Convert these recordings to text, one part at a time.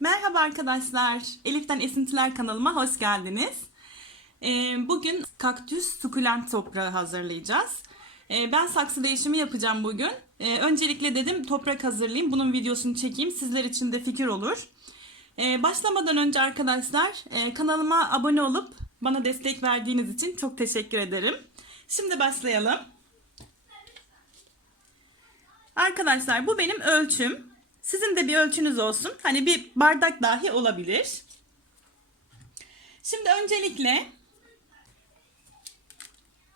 Merhaba arkadaşlar. Elif'ten Esintiler kanalıma hoş geldiniz. Ee, bugün kaktüs sukulent toprağı hazırlayacağız. Ee, ben saksı değişimi yapacağım bugün. Ee, öncelikle dedim toprak hazırlayayım. Bunun videosunu çekeyim. Sizler için de fikir olur. Başlamadan önce arkadaşlar e, kanalıma abone olup bana destek verdiğiniz için çok teşekkür ederim. Şimdi başlayalım. Arkadaşlar bu benim ölçüm. Sizin de bir ölçünüz olsun. Hani bir bardak dahi olabilir. Şimdi öncelikle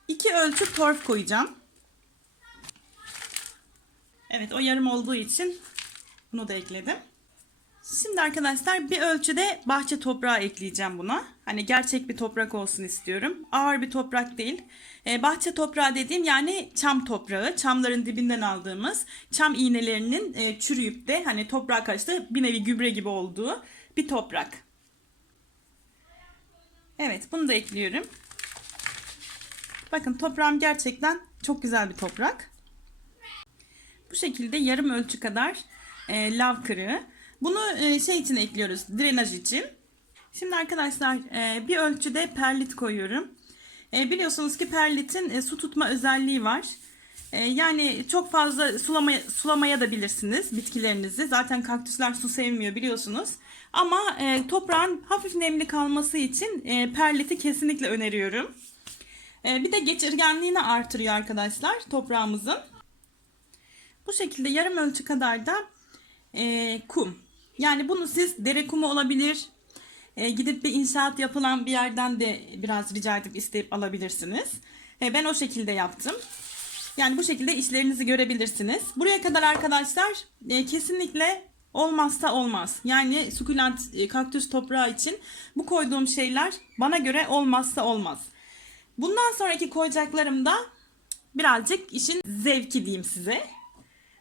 iki ölçü torf koyacağım. Evet o yarım olduğu için bunu da ekledim. Şimdi arkadaşlar bir ölçüde bahçe toprağı ekleyeceğim buna. Hani gerçek bir toprak olsun istiyorum. Ağır bir toprak değil. Ee, bahçe toprağı dediğim yani çam toprağı. Çamların dibinden aldığımız çam iğnelerinin e, çürüyüp de hani toprağa karıştı bir nevi gübre gibi olduğu bir toprak. Evet bunu da ekliyorum. Bakın toprağım gerçekten çok güzel bir toprak. Bu şekilde yarım ölçü kadar e, lav kırığı. Bunu e, şey için ekliyoruz. Drenaj için. Şimdi arkadaşlar e, bir ölçüde perlit koyuyorum. E, biliyorsunuz ki perlitin su tutma özelliği var. Yani çok fazla sulamaya, sulamaya da bilirsiniz bitkilerinizi. Zaten kaktüsler su sevmiyor biliyorsunuz. Ama toprağın hafif nemli kalması için perliti kesinlikle öneriyorum. Bir de geçirgenliğini artırıyor arkadaşlar toprağımızın. Bu şekilde yarım ölçü kadar da kum. Yani bunu siz dere kumu olabilir. E, gidip bir inşaat yapılan bir yerden de biraz rica edip isteyip alabilirsiniz. E, ben o şekilde yaptım. Yani bu şekilde işlerinizi görebilirsiniz. Buraya kadar arkadaşlar e, kesinlikle olmazsa olmaz. Yani sukulent e, kaktüs toprağı için bu koyduğum şeyler bana göre olmazsa olmaz. Bundan sonraki koyacaklarım da birazcık işin zevki diyeyim size.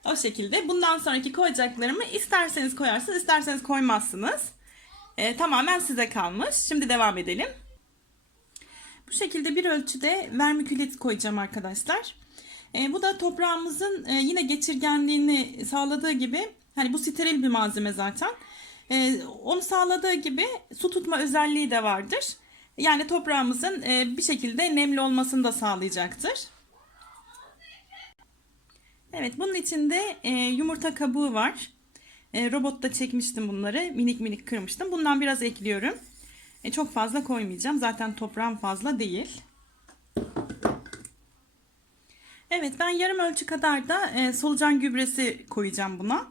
O şekilde bundan sonraki koyacaklarımı isterseniz koyarsınız isterseniz koymazsınız. Ee, tamamen size kalmış. Şimdi devam edelim. Bu şekilde bir ölçüde vermikülit koyacağım arkadaşlar. Ee, bu da toprağımızın e, yine geçirgenliğini sağladığı gibi hani bu steril bir malzeme zaten. Ee, onu sağladığı gibi su tutma özelliği de vardır. Yani toprağımızın e, bir şekilde nemli olmasını da sağlayacaktır. Evet bunun içinde e, yumurta kabuğu var. E, robotta çekmiştim bunları. Minik minik kırmıştım. Bundan biraz ekliyorum. E, çok fazla koymayacağım. Zaten toprağım fazla değil. Evet ben yarım ölçü kadar da e, solucan gübresi koyacağım buna.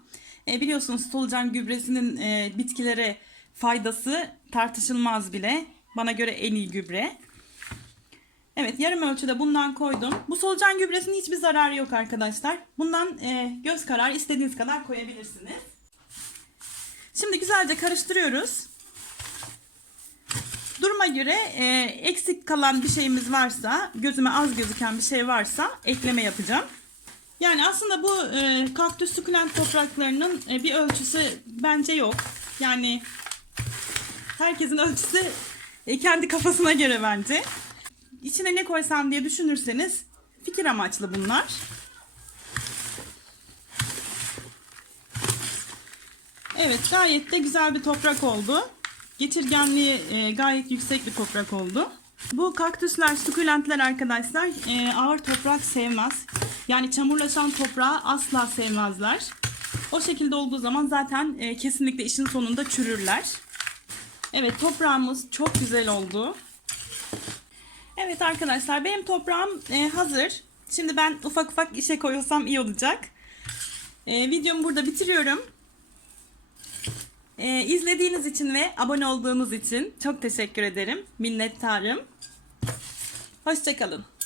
E, biliyorsunuz solucan gübresinin e, bitkilere faydası tartışılmaz bile. Bana göre en iyi gübre. Evet yarım ölçüde bundan koydum. Bu solucan gübresinin hiçbir zararı yok arkadaşlar. Bundan e, göz kararı istediğiniz kadar koyabilirsiniz. Şimdi güzelce karıştırıyoruz. Duruma göre e, eksik kalan bir şeyimiz varsa, gözüme az gözüken bir şey varsa ekleme yapacağım. Yani aslında bu e, kaktüs sukulent topraklarının e, bir ölçüsü bence yok. Yani herkesin ölçüsü e, kendi kafasına göre bence. İçine ne koysam diye düşünürseniz fikir amaçlı bunlar. Evet gayet de güzel bir toprak oldu. Geçirgenliği e, gayet yüksek bir toprak oldu. Bu kaktüsler, sukulentler arkadaşlar e, ağır toprak sevmez. Yani çamurlaşan toprağı asla sevmezler. O şekilde olduğu zaman zaten e, kesinlikle işin sonunda çürürler. Evet toprağımız çok güzel oldu. Evet arkadaşlar benim toprağım e, hazır. Şimdi ben ufak ufak işe koyulsam iyi olacak. E, videomu burada bitiriyorum. E, izlediğiniz için ve abone olduğunuz için çok teşekkür ederim. Minnettarım. Hoşçakalın.